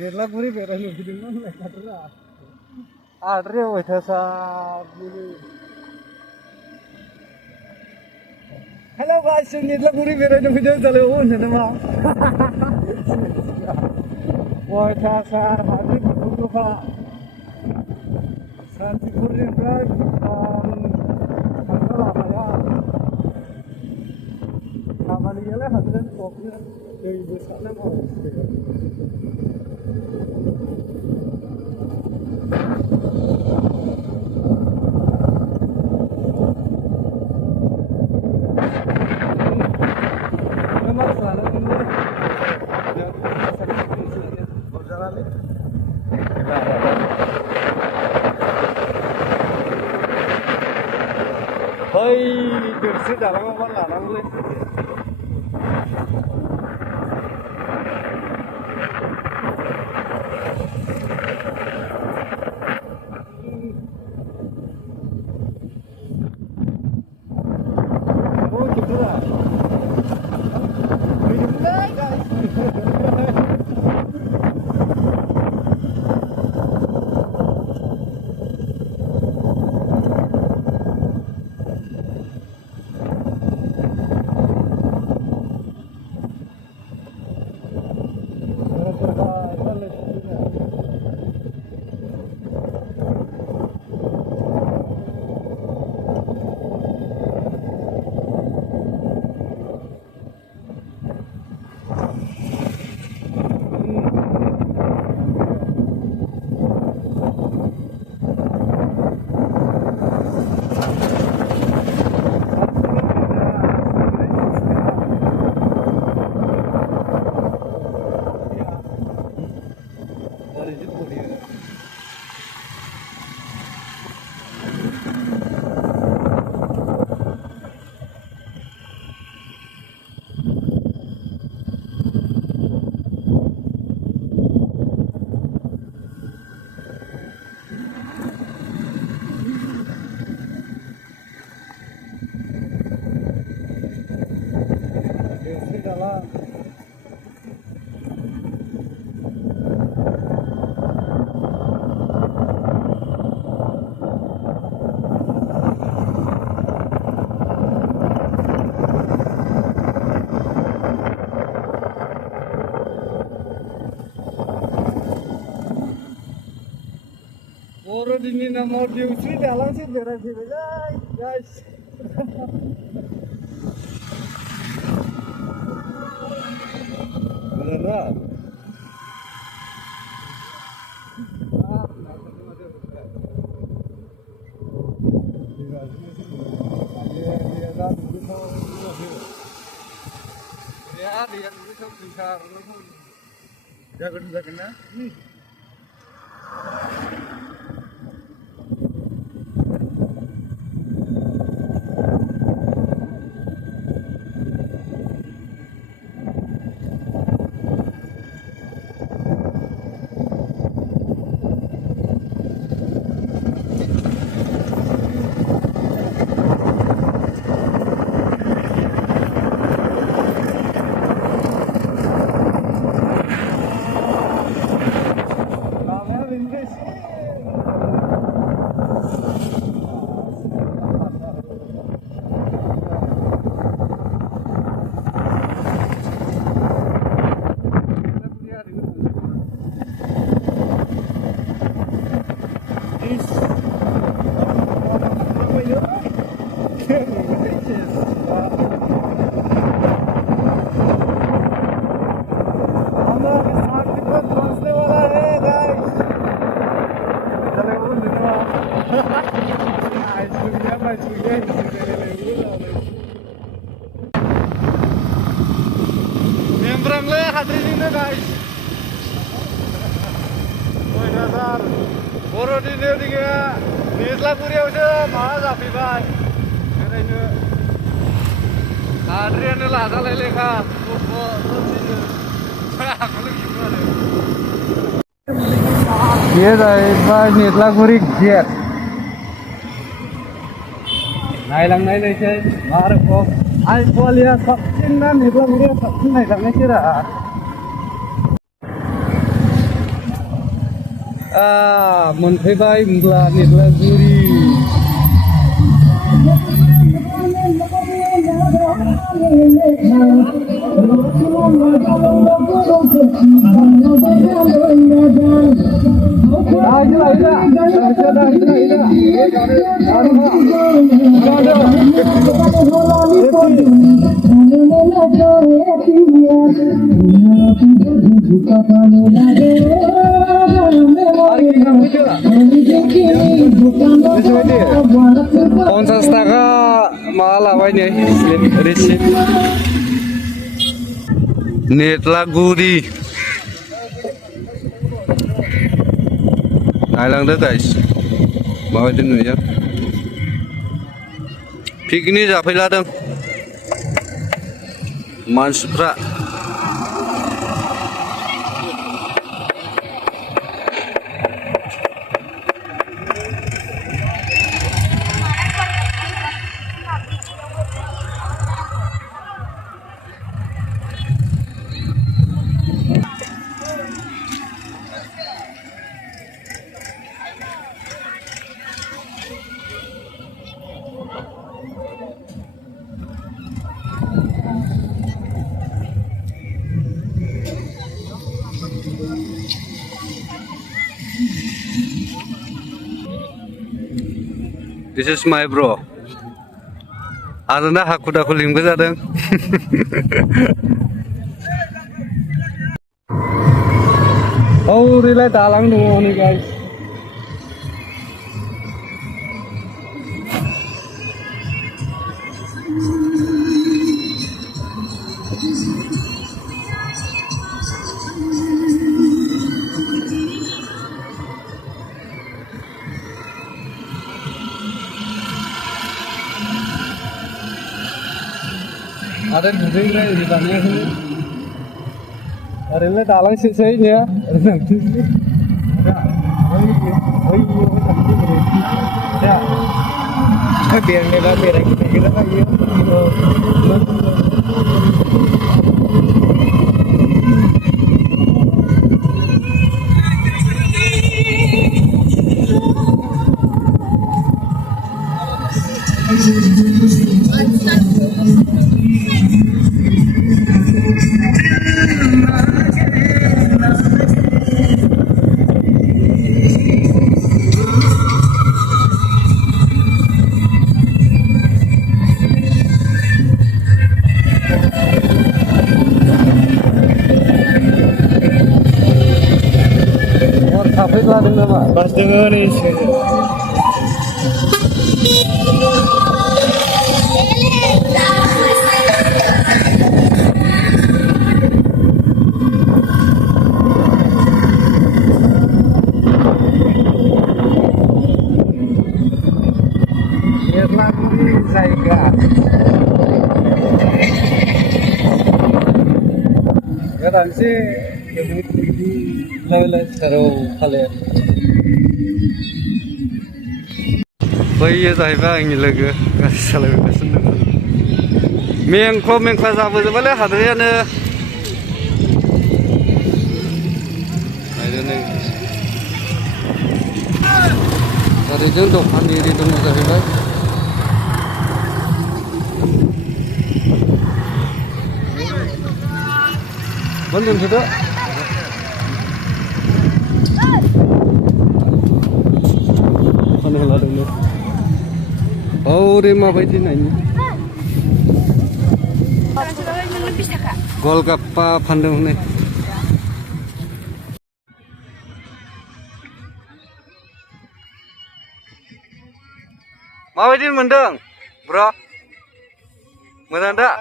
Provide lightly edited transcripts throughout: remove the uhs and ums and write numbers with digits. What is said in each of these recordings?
Nitlaguri beरायनो फैदोंमोन होनलाय हादोरा हाद्रायाव अयथासार हेलौ गाइस जों निtlaguri बेरायनो फैदों दालाय होनो नामा अयथासार हाद्रि फुलुखा सान्तिपुरनिफ्राय थांनो लामाया खामानि गैयालाय हाद्रियानो गबनो दैबो सारनांगौ बै देरसे दालाङावबा लानांगौलै Boroदिनि नामाव दिउस्रि दालांसो बेरायफैबायलै गाइस मोजां जागोन ना Membrangnya hadrinya guys. Dasar. Boroदिnya dia nitlaguriयावसो माबा जाफैबाय बेरायनो hadriयानो लाजालाय लेखा ये जाहैबाय निtlaguri गेट नायलांनाय नायसै मा रोखोम आइफवालिया साबसिन ना निtlaguriया साबसिन नायलांनायसै रा मोनफैबाय होमब्ला निज्लागुरि पन्सास टाका माबा लाबाय नै रिसिप्ट निज्लागुरि नायलांदो गाइस माबायदि नुयो पिकनिक जाफैलादों मानसिफ्रा This is my bro. Arena haku daku limbah zadang. Oh, relay dalang dulu nih guys. Ada juga di sana sini. Relay dalang sih ya. Ya. Biar kita lagi. Kafe laden nama. Pas dengar nih. Niज्लागुरि जायगा. Garansi level seru kalian. Bayar saya ini lagi kasih seneng. Mengkla zabu zabalnya hadirnya. Ada nih. Tadi jeng dokan diri tunggu saya. Bandung sudah. Oh, rema baiti nanya. Golgappa pandang nih. Mau baiti mendang, bro. Mendang tak?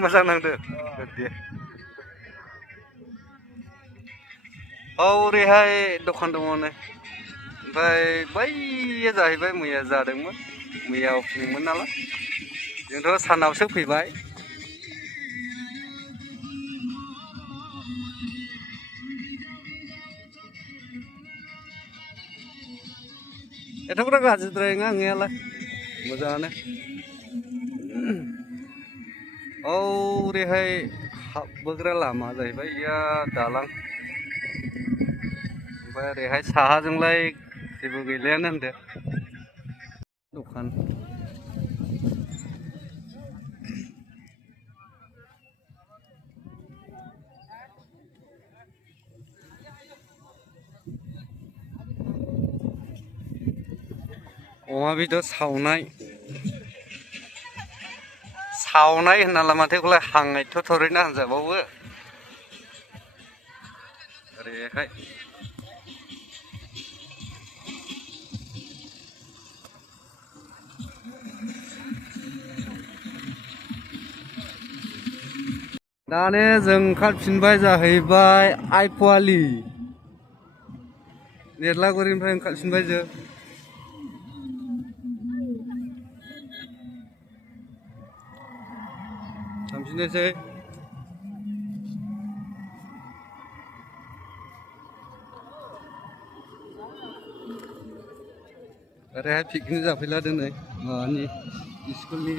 Masang nangdeng. Oh, rehai dokan dong nih. Bayi जाहैबाय मैया जादोंमोन मैया ओपनिंमोन नालाय जोंथ' सानावसो फैबाय एथ'ग्रा गाज्रिद्राय नङा नङालाय मोजाङानो औ ओरैहाय हाबबोग्रा लामा जाहैबाय या दालां ओमफ्राय ओरैहाय साहाजोंलाय जेबो गैलायानो होनदो दखान अमा बेदर सावनाय होनना लामाथेखौलाय हांनायथ' थोरैनो होनजाबावो ओरैहाय दाने जों ओंखारफिनबाय जाहैबाय आइपुवालि नेरलागुरिनिफ्राय ओंखारफिनबाय जों थांफिननोसै ओरैहाय पिकनिक जाफैला दिनै माबानि स्कुलनि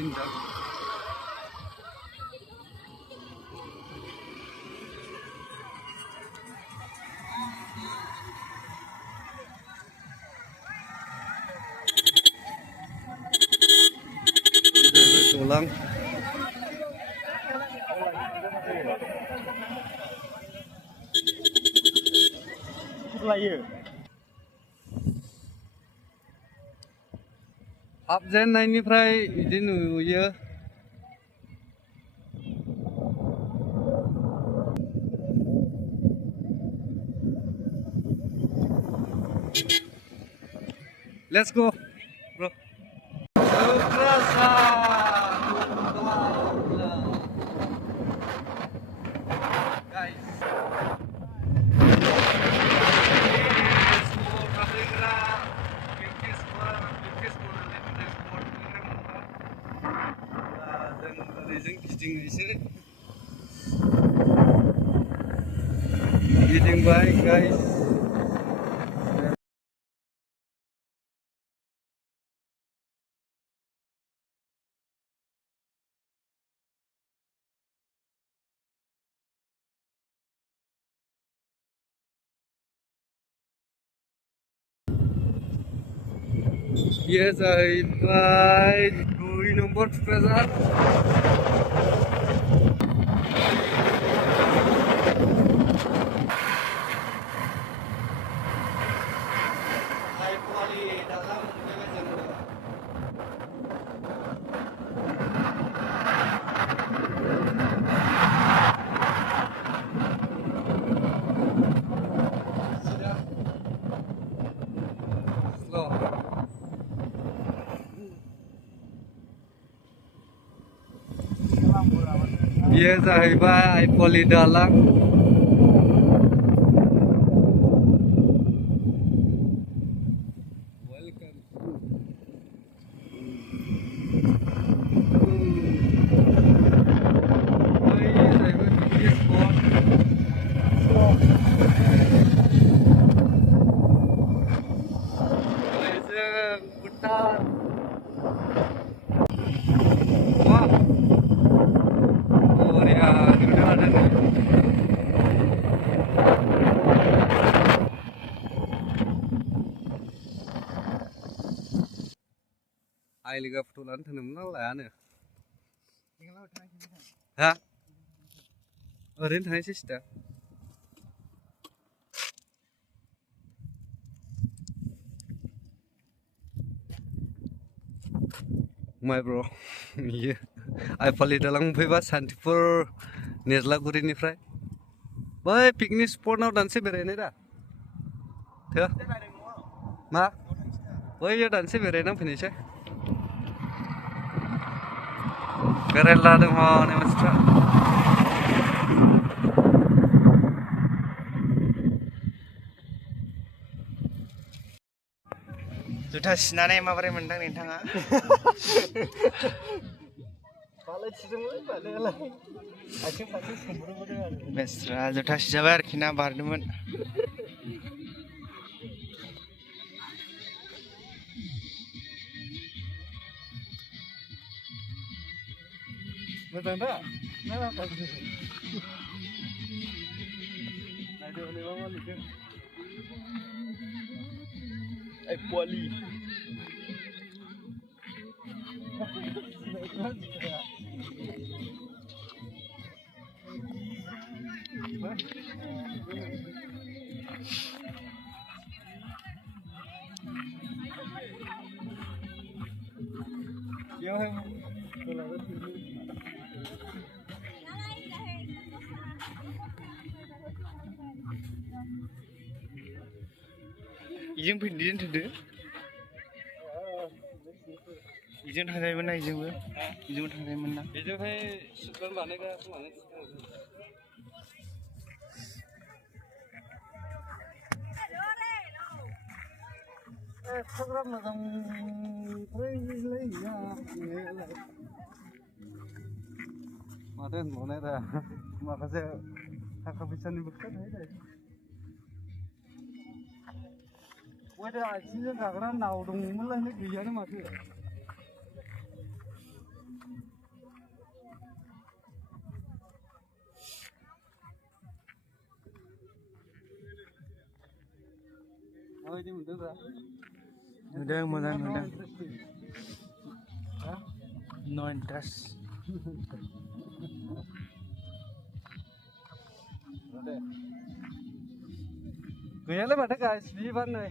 Tulang. Habजेननायनिफ्राय बिदि नुयो Let's go, bro. गिदिंबाय guys. Dia जाहैबाय 2 नम्बर Tukrajat. Dia जाहैबाय आइपुवालि दालां आइलिगा फट' लानो थोनोमोन ना लायानो हा ओरैनो थांनायसै सिदा माय ब्र इयो आइपुवालि दालां मोनफैबा सान्तिपुर नेरलागुरिनिफ्राय बै पिकनिक स्पटआव दानसे बेरायनाय दा थो मा बैयाव दानसे बेरायना फैनोसै बेरायला दङ नै मानसिफ्रा जुथा सिनानै माबोरै मोनदों नोंथाङा? बालाय थिदोंमोन बालायालाय आथिं फारसे सोमब्रबोदों आरो बेस्रा जुथा सिजाबाय आरोखि ना बारदोंमोन मोजां दा ना गाज्रि नायदो हनै मा लिरदों ai poli Yêu hay không? Tôi là rất thích. 이중 빈디는 텐데. 이중 타자이면 나 이중은. 이중 타자이면 나. 이쪽에 습관 많으니까 좀 많이 프로그램 나장 프레이즈레이야 마든 뭐네다 마카세 타카비찬이 붙겠네 왜 아침에 가거나 나오던 몰라 내 귀하네 마트 어디 문제다 Udah mudah. No interest. Gaya lah pada guys, di mana?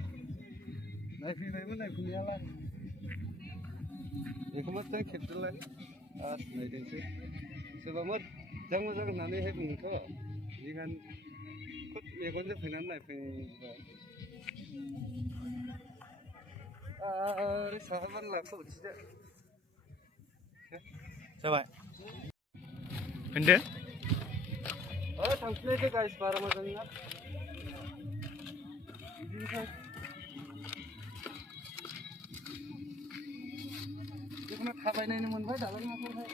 Naik mana punya lah. Ini macam kita lah, naik deh. Sebab jangan nanti hai pun kau, ini kan, kut kon je finan naik pun. Sahabat lah kau tidak. Coba. Benda? Sampai ke guys, para macam ni. Kita nak khabar ni mun baik dalam apa hai?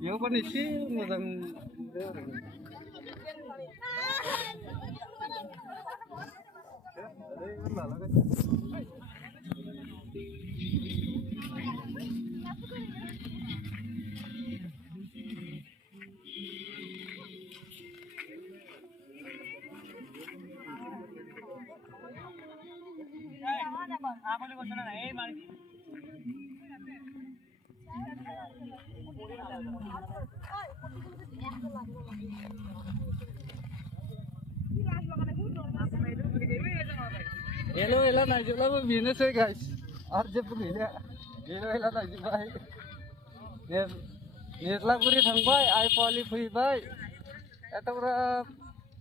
Yo kan isi macam Hello naik lah begini sih guys. Arjep begini. Hello naik baik. Nirlaguri thangbai, iPoli faibai. Eta ora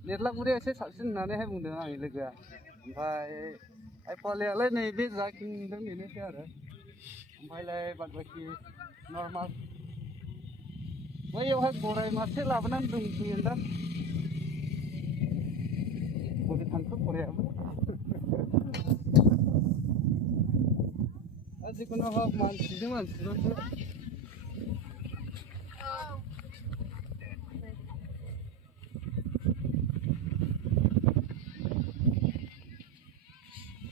Nirlaguri ese sabsin nane hai bungdeng ang ilega. Ampai iPoli alai nei be jaking deng ini sih ada. Ampai lai bad baki normal. Wai yo hak borai masih labanan dung tuinda. Boleh tangkap boleh apa? Aji kuna hak mansi tu.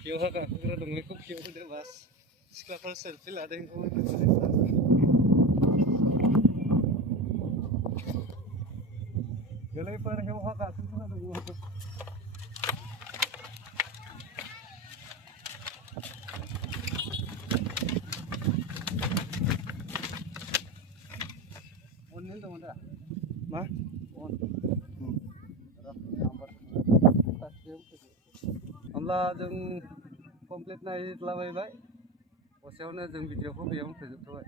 Kyo hak aku kira dong lekuk kyo udah bas. Sekarang selfie lah ada yang kau. Galai par kyo hak aku kira dong lekuk. Onin tu mana? Mah? On. हमला जों complete Naila बायबाय असेयावनो जों भिडिअखौ बेयावनो फोजोबथ'बाय